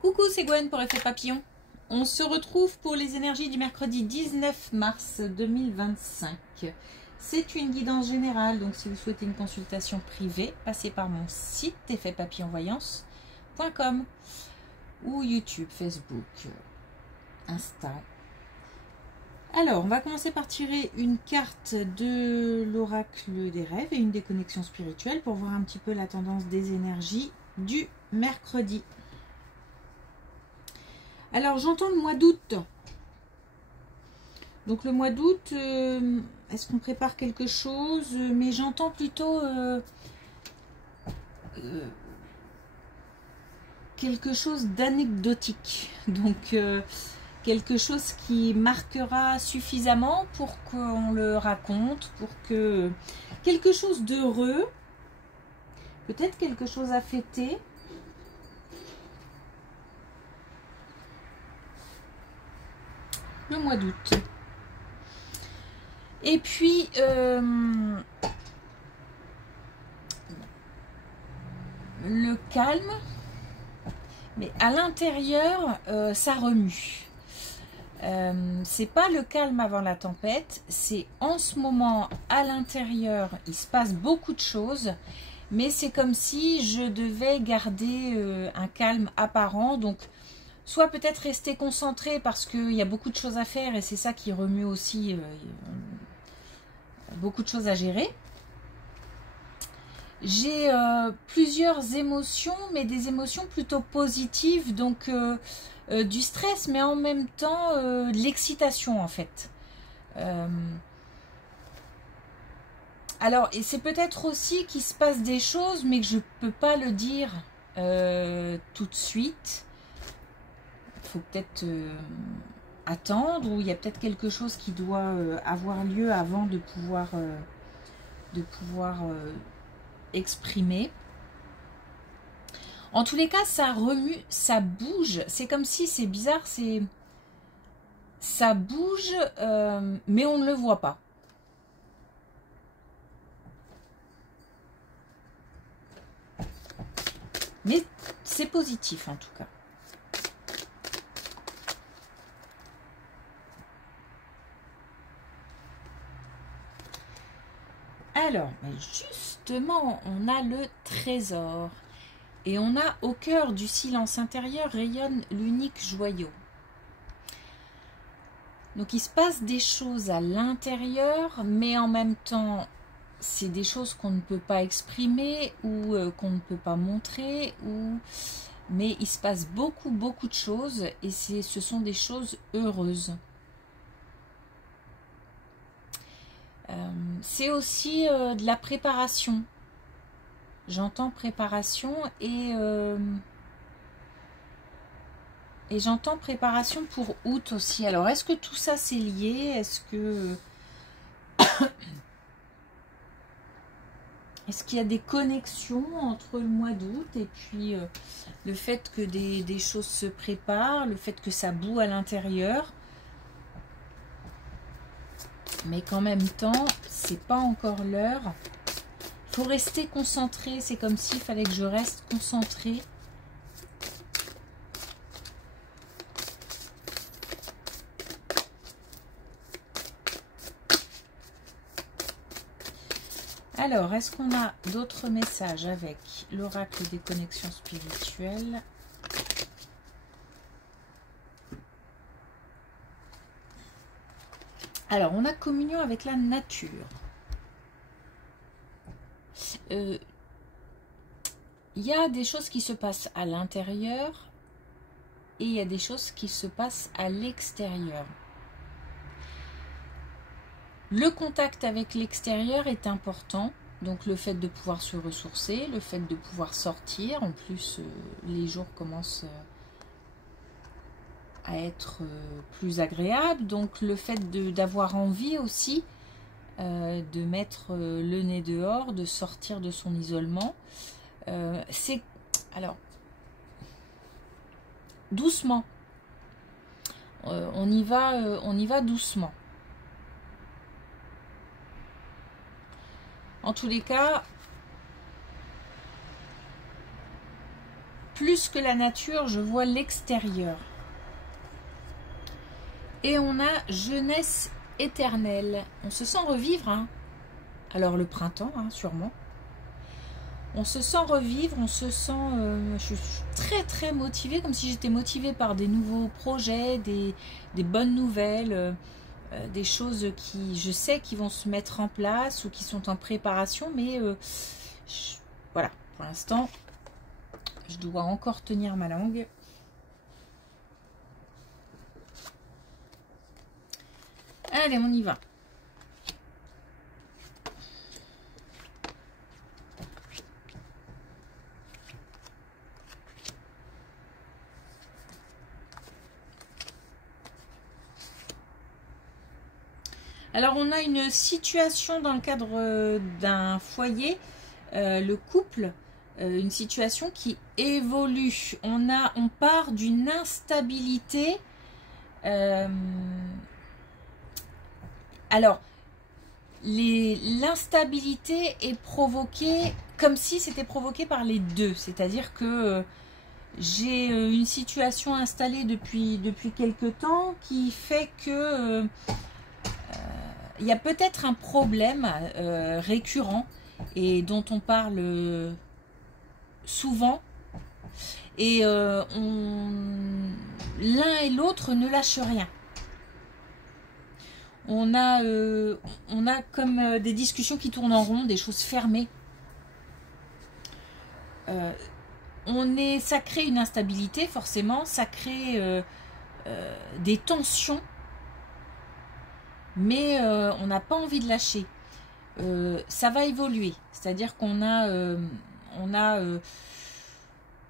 Coucou, c'est Gwen pour Effet Papillon. On se retrouve pour les énergies du mercredi 19 mars 2025. C'est une guidance générale, donc si vous souhaitez une consultation privée, passez par mon site effetpapillonvoyance.com ou YouTube, Facebook, Insta. Alors, on va commencer par tirer une carte de l'oracle des rêves et une des connexions spirituelles pour voir un petit peu la tendance des énergies du mercredi. Alors, j'entends le mois d'août. Donc, le mois d'août, est-ce qu'on prépare quelque chose? Mais j'entends plutôt quelque chose d'anecdotique. Donc, quelque chose qui marquera suffisamment pour qu'on le raconte, pour que quelque chose d'heureux, peut-être quelque chose à fêter. Le mois d'août. Et puis, le calme, mais à l'intérieur, ça remue. C'est pas le calme avant la tempête, c'est en ce moment, à l'intérieur, il se passe beaucoup de choses, mais c'est comme si je devais garder un calme apparent, donc soit peut-être rester concentré parce qu'il y a beaucoup de choses à faire et c'est ça qui remue aussi, beaucoup de choses à gérer. J'ai plusieurs émotions, mais des émotions plutôt positives, donc du stress, mais en même temps de l'excitation en fait. Alors, et c'est peut-être aussi qu'il se passe des choses, mais que je ne peux pas le dire tout de suite. Il faut peut-être attendre, ou il y a peut-être quelque chose qui doit avoir lieu avant de pouvoir exprimer. En tous les cas, ça remue, ça bouge. C'est comme si, c'est bizarre, ça bouge, mais on ne le voit pas. Mais c'est positif en tout cas. Alors, justement, on a le trésor. Et on a au cœur du silence intérieur rayonne l'unique joyau. Donc il se passe des choses à l'intérieur, mais en même temps, c'est des choses qu'on ne peut pas exprimer ou qu'on ne peut pas montrer. Mais il se passe beaucoup de choses et ce sont des choses heureuses. C'est aussi de la préparation. J'entends préparation et j'entends préparation pour août aussi. Alors, est-ce que tout ça c'est lié? Est-ce qu'il y a des connexions entre le mois d'août et puis le fait que des choses se préparent, le fait que ça boue à l'intérieur, mais qu'en même temps, c'est pas encore l'heure. Il faut rester concentré, c'est comme s'il fallait que je reste concentrée. Alors, est-ce qu'on a d'autres messages avec l'oracle des connexions spirituelles? Alors, on a communion avec la nature. Il y a des choses qui se passent à l'intérieur et il y a des choses qui se passent à l'extérieur. Le contact avec l'extérieur est important, donc le fait de pouvoir se ressourcer, le fait de pouvoir sortir, en plus les jours commencent à être plus agréables, donc le fait d'avoir envie aussi de mettre le nez dehors, de sortir de son isolement. C'est alors doucement, on y va doucement. En tous les cas, plus que la nature, je vois l'extérieur. Et on a jeunesse éternelle. On se sent revivre, hein. Alors le printemps, hein, sûrement. On se sent revivre, on se sent... je suis très très motivée, comme si j'étais motivée par des nouveaux projets, des bonnes nouvelles, des choses qui, je sais, qui vont se mettre en place ou qui sont en préparation, mais voilà, pour l'instant, je dois encore tenir ma langue. Allez, on y va. Alors, on a une situation dans le cadre d'un foyer, le couple, une situation qui évolue. On part d'une instabilité. Alors, l'instabilité est provoquée comme si c'était provoqué par les deux. C'est-à-dire que j'ai une situation installée depuis quelque temps qui fait que il y a peut-être un problème récurrent et dont on parle souvent. Et l'un et l'autre ne lâchent rien. On a comme des discussions qui tournent en rond, des choses fermées. Ça crée une instabilité, forcément. Ça crée des tensions. Mais on n'a pas envie de lâcher. Ça va évoluer. C'est-à-dire qu'on a,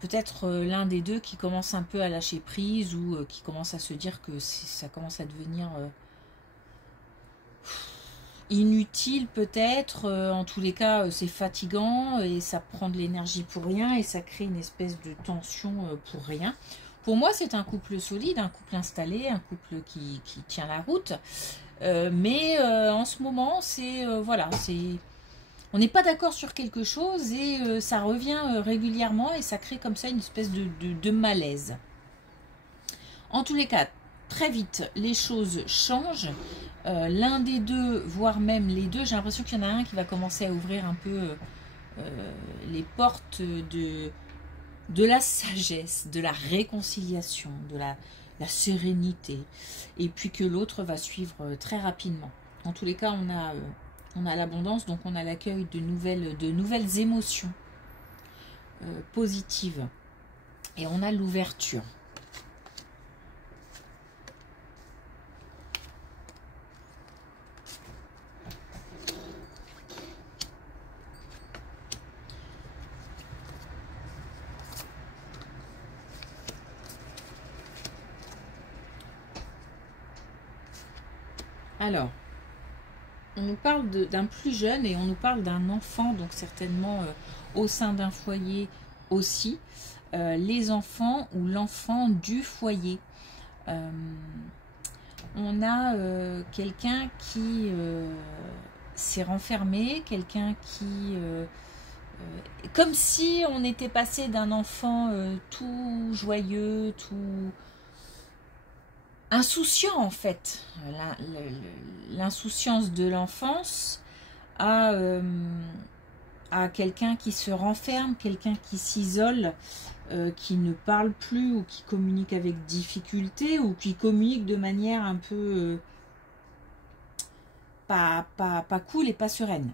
peut-être l'un des deux qui commence un peu à lâcher prise ou qui commence à se dire que ça commence à devenir inutile peut-être. En tous les cas, c'est fatigant et ça prend de l'énergie pour rien et ça crée une espèce de tension pour rien. Pour moi, c'est un couple solide, un couple installé, un couple qui tient la route. Mais en ce moment, voilà, on n'est pas d'accord sur quelque chose et ça revient régulièrement et ça crée comme ça une espèce de malaise. En tous les cas, très vite, les choses changent. L'un des deux, voire même les deux, j'ai l'impression qu'il y en a un qui va commencer à ouvrir un peu les portes de la sagesse, de la réconciliation, de la sérénité, et puis que l'autre va suivre très rapidement. En tous les cas, on a l'abondance, donc on a l'accueil de nouvelles émotions positives, et on a l'ouverture. Alors, on nous parle d'un plus jeune et on nous parle d'un enfant, donc certainement au sein d'un foyer aussi. Les enfants ou l'enfant du foyer. On a quelqu'un qui s'est renfermé, quelqu'un qui... comme si on était passé d'un enfant tout joyeux, tout... insouciant en fait, l'insouciance de l'enfance à quelqu'un qui se renferme, quelqu'un qui s'isole, qui ne parle plus ou qui communique avec difficulté ou qui communique de manière un peu pas cool et pas sereine.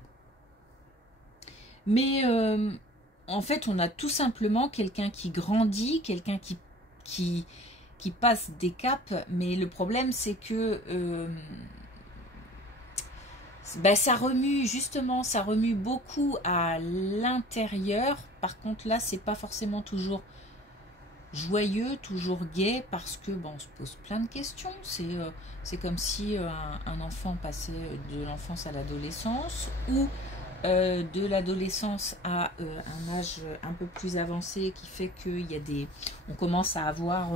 Mais en fait on a tout simplement quelqu'un qui grandit, quelqu'un qui passe des caps, mais le problème c'est que ça remue, justement, ça remue beaucoup à l'intérieur. Par contre là c'est pas forcément toujours joyeux, toujours gai, parce que on se pose plein de questions. C'est comme si un enfant passait de l'enfance à l'adolescence, ou de l'adolescence à un âge un peu plus avancé, qui fait qu'il y a on commence à avoir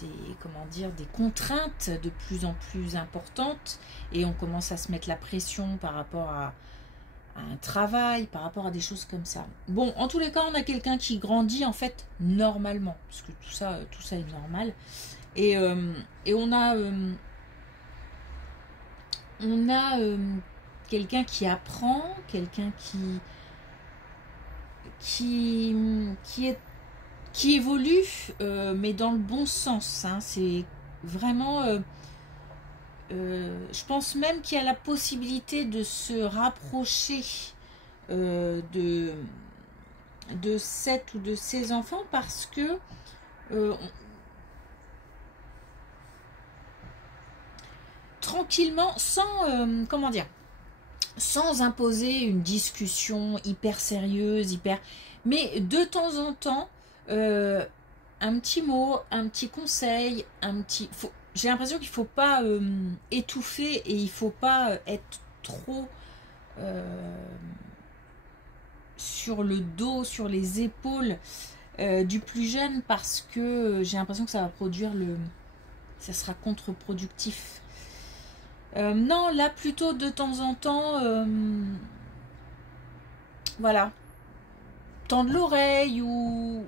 des contraintes de plus en plus importantes et on commence à se mettre la pression par rapport à un travail, par rapport à des choses comme ça. Bon, en tous les cas, on a quelqu'un qui grandit en fait normalement, parce que tout ça est normal. Et on a quelqu'un qui apprend, quelqu'un qui évolue, mais dans le bon sens. Hein. C'est vraiment, je pense même qu'il y a la possibilité de se rapprocher de cette ou de ses enfants, parce que tranquillement, sans comment dire, sans imposer une discussion hyper sérieuse, mais de temps en temps, un petit mot, un petit conseil, j'ai l'impression qu'il ne faut pas étouffer, et il ne faut pas être trop sur le dos, sur les épaules du plus jeune, parce que j'ai l'impression que ça va ça sera contre-productif. Non, là plutôt de temps en temps, voilà, tendre l'oreille ou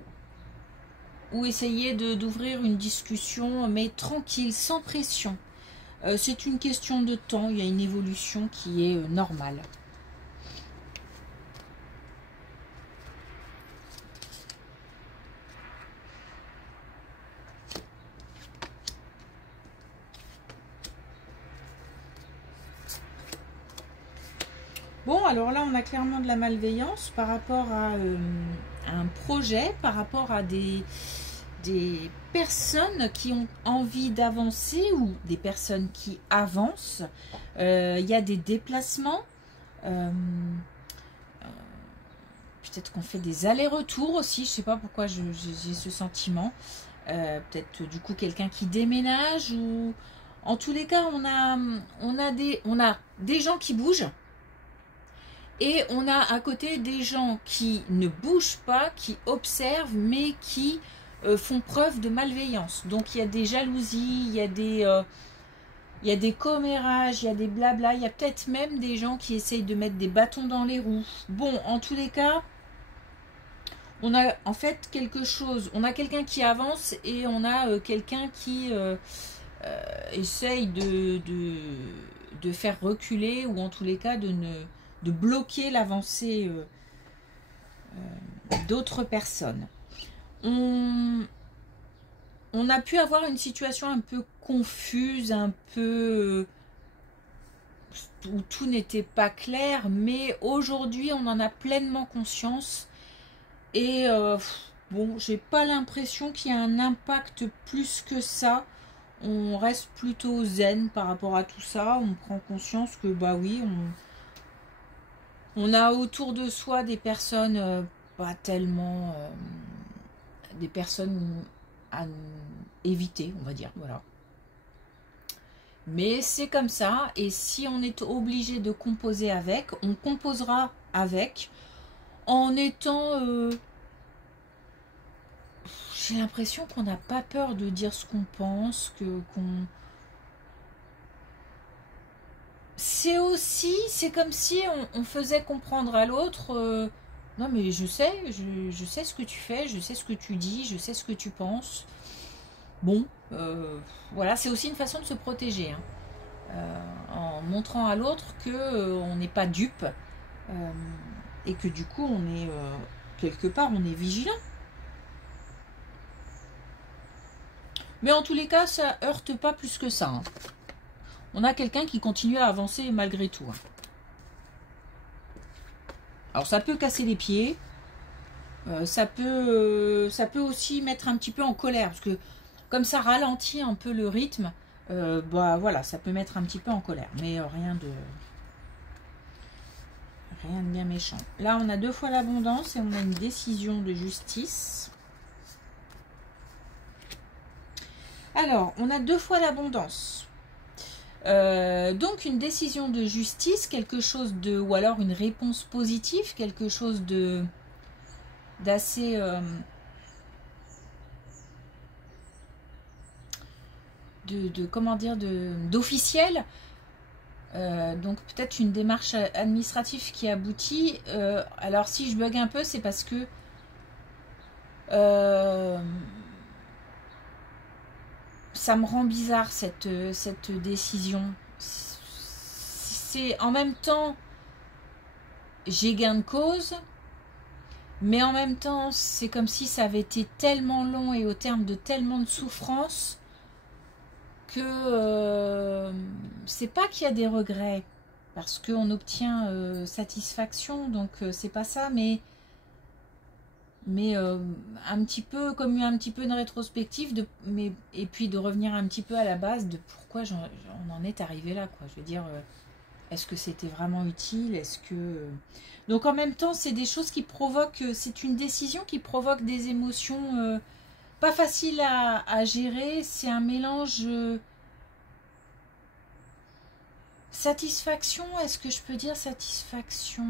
essayer d'ouvrir une discussion, mais tranquille, sans pression. C'est une question de temps, il y a une évolution qui est normale. Bon, alors là, on a clairement de la malveillance par rapport à un projet, par rapport à des personnes qui ont envie d'avancer, ou des personnes qui avancent. Il y a des déplacements. Peut-être qu'on fait des allers-retours aussi. Je ne sais pas pourquoi j'ai ce sentiment. Peut-être du coup quelqu'un qui déménage, ou en tous les cas, on a des gens qui bougent. Et on a à côté des gens qui ne bougent pas, qui observent, mais qui font preuve de malveillance. Donc il y a des jalousies, il y a des commérages, il y a des blabla, il y a peut-être même des gens qui essayent de mettre des bâtons dans les roues. Bon, en tous les cas, on a en fait quelque chose, on a quelqu'un qui avance, et on a quelqu'un qui essaye de faire reculer, ou en tous les cas de bloquer l'avancée d'autres personnes. On a pu avoir une situation un peu confuse, un peu où tout n'était pas clair, mais aujourd'hui on en a pleinement conscience, et bon, j'ai pas l'impression qu'il y a un impact plus que ça. On reste plutôt zen par rapport à tout ça. On prend conscience que bah oui, on a autour de soi des personnes pas tellement... des personnes à éviter, on va dire, voilà. Mais c'est comme ça, et si on est obligé de composer avec, on composera avec, en étant... j'ai l'impression qu'on n'a pas peur de dire ce qu'on pense, c'est comme si on faisait comprendre à l'autre, non mais je sais ce que tu fais, je sais ce que tu dis, je sais ce que tu penses. Bon, voilà, c'est aussi une façon de se protéger, hein, en montrant à l'autre que on n'est pas dupe, et que du coup on est quelque part on est vigilant. Mais en tous les cas, ça heurte pas plus que ça, hein. On a quelqu'un qui continue à avancer malgré tout. Alors ça peut casser les pieds, ça peut aussi mettre un petit peu en colère, parce que comme ça ralentit un peu le rythme, bah voilà, ça peut mettre un petit peu en colère, mais rien de bien méchant. Là on a 2 fois l'abondance, et on a une décision de justice. Alors on a 2 fois l'abondance. Donc une décision de justice, quelque chose de, ou alors une réponse positive, quelque chose d'assez comment dire, d'officiel. Donc peut-être une démarche administrative qui aboutit. Alors si je bug un peu, c'est parce que ça me rend bizarre cette décision. C'est en même temps, j'ai gain de cause, mais en même temps, c'est comme si ça avait été tellement long et au terme de tellement de souffrance que c'est pas qu'il y a des regrets, parce qu'on obtient satisfaction, donc c'est pas ça, mais un petit peu comme un petit peu une rétrospective et puis de revenir un petit peu à la base de pourquoi on en est arrivé là, quoi. Je veux dire, est-ce que c'était vraiment utile, est-ce que donc en même temps c'est des choses qui provoquent, c'est une décision qui provoque des émotions pas faciles à gérer. C'est un mélange satisfaction, est-ce que je peux dire satisfaction,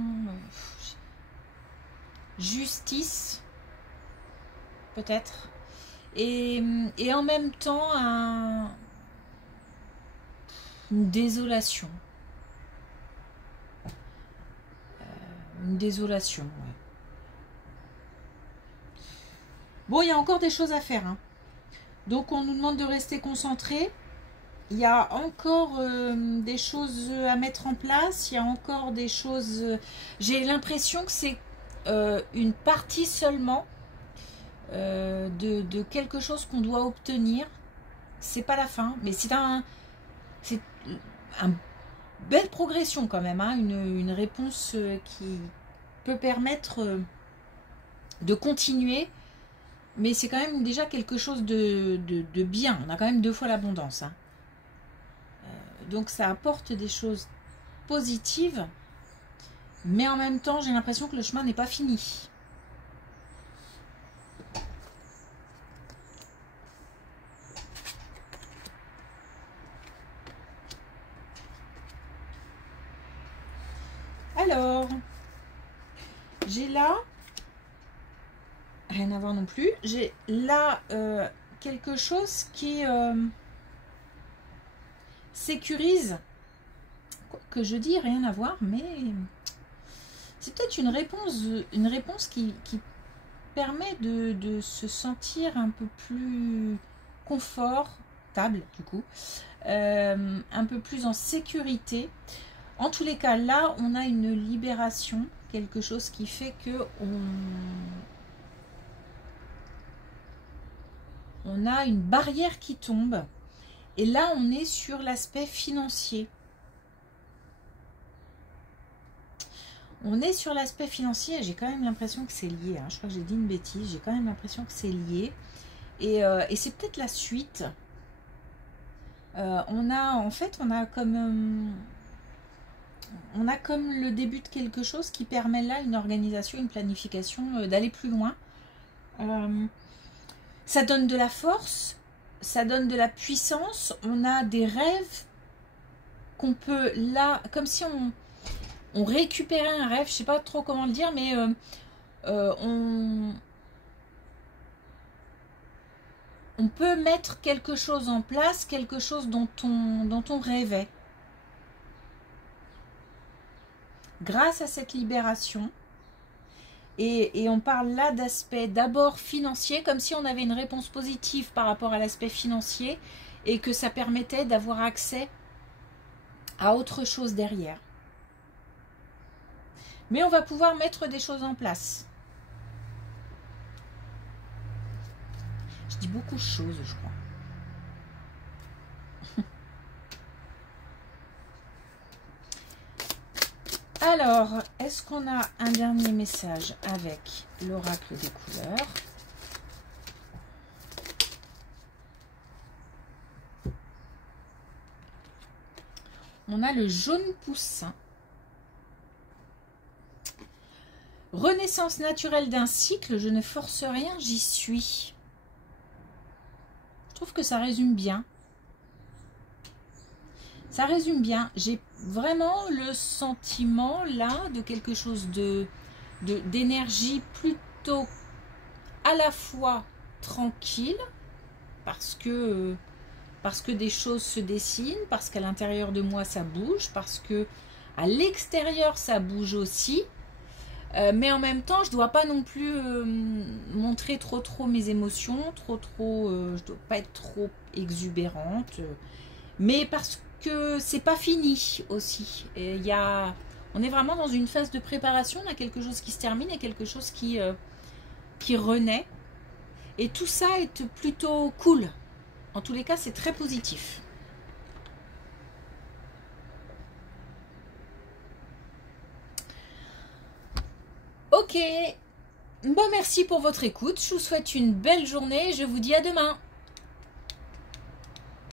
justice peut-être, et en même temps une désolation. Une désolation, ouais. Bon, il y a encore des choses à faire, hein. Donc on nous demande de rester concentré. Il y a encore des choses à mettre en place. Il y a encore des choses... j'ai l'impression que c'est une partie seulement de quelque chose qu'on doit obtenir. C'est pas la fin, mais c'est un belle progression quand même, hein, une réponse qui peut permettre de continuer, mais c'est quand même déjà quelque chose de bien. On a quand même 2 fois l'abondance, hein. Donc ça apporte des choses positives, mais en même temps j'ai l'impression que le chemin n'est pas fini. Alors, j'ai là, rien à voir non plus, j'ai là quelque chose qui sécurise, que je dis rien à voir, mais c'est peut-être une réponse qui permet de se sentir un peu plus confortable, du coup, un peu plus en sécurité. En tous les cas, là, on a une libération, quelque chose qui fait que on a une barrière qui tombe. Et là, on est sur l'aspect financier. On est sur l'aspect financier. J'ai quand même l'impression que c'est lié, hein. Je crois que j'ai dit une bêtise. J'ai quand même l'impression que c'est lié. Et c'est peut-être la suite. On a comme le début de quelque chose qui permet là une organisation, une planification, d'aller plus loin. Ça donne de la force, ça donne de la puissance. On a des rêves qu'on peut là, comme si on récupérait un rêve, je sais pas trop comment le dire, mais on peut mettre quelque chose en place, quelque chose dont on rêvait. Grâce à cette libération, et on parle là d'aspect d'abord financier, comme si on avait une réponse positive par rapport à l'aspect financier, et que ça permettait d'avoir accès à autre chose derrière. Mais on va pouvoir mettre des choses en place. Je dis beaucoup de choses, je crois. Alors, est-ce qu'on a un dernier message avec l'oracle des couleurs? On a le jaune poussin. Renaissance naturelle d'un cycle, je ne force rien, j'y suis. Je trouve que ça résume bien. Ça résume bien. J'ai vraiment le sentiment là de quelque chose d'énergie plutôt à la fois tranquille, parce que parce que des choses se dessinent, parce qu'à l'intérieur de moi ça bouge, parce que à l'extérieur ça bouge aussi. Mais en même temps, je ne dois pas non plus montrer trop mes émotions, je dois pas être trop exubérante. Mais parce que c'est pas fini aussi. Et on est vraiment dans une phase de préparation, on a quelque chose qui se termine et quelque chose qui renaît. Et tout ça est plutôt cool. En tous les cas, c'est très positif. Ok. Bon, merci pour votre écoute. Je vous souhaite une belle journée et je vous dis à demain.